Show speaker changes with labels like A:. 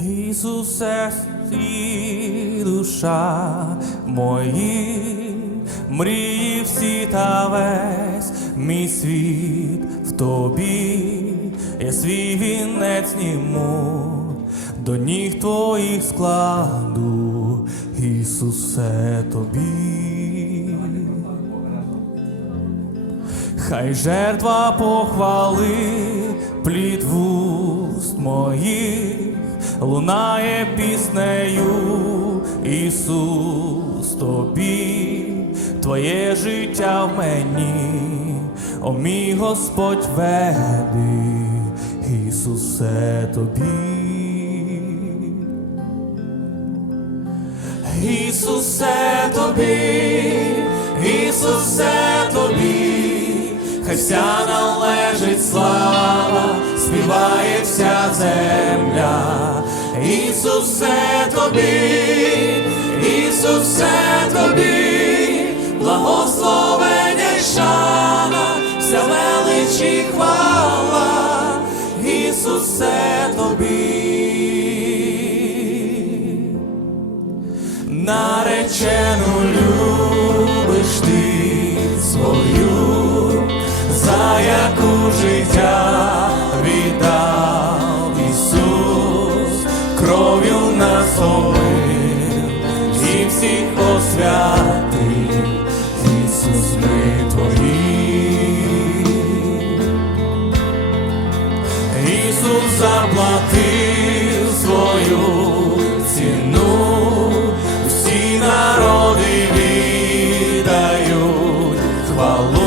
A: Ісусе, і душа мої, мрії всі та весь мій світ в тобі, я свій вінець зніму, до ніг твоїх складу, Ісусе тобі. Хай жертва похвали, плід вуст моїх, лунає піснею, Ісус тобі, Твоє життя в мені, о мій Господь веди, Ісусе тобі. Ісусе тобі, Ісусе тобі, хай вся належить слава, співає вся земля. Ісусе тобі, Ісусе тобі, благословення шана, вся велич і хвала, Ісусе тобі. Наречену любиш ти свою, за яку життя всіх Ісус ми твої. Ісус заплатив свою ціну, всі народи віддають хвалу,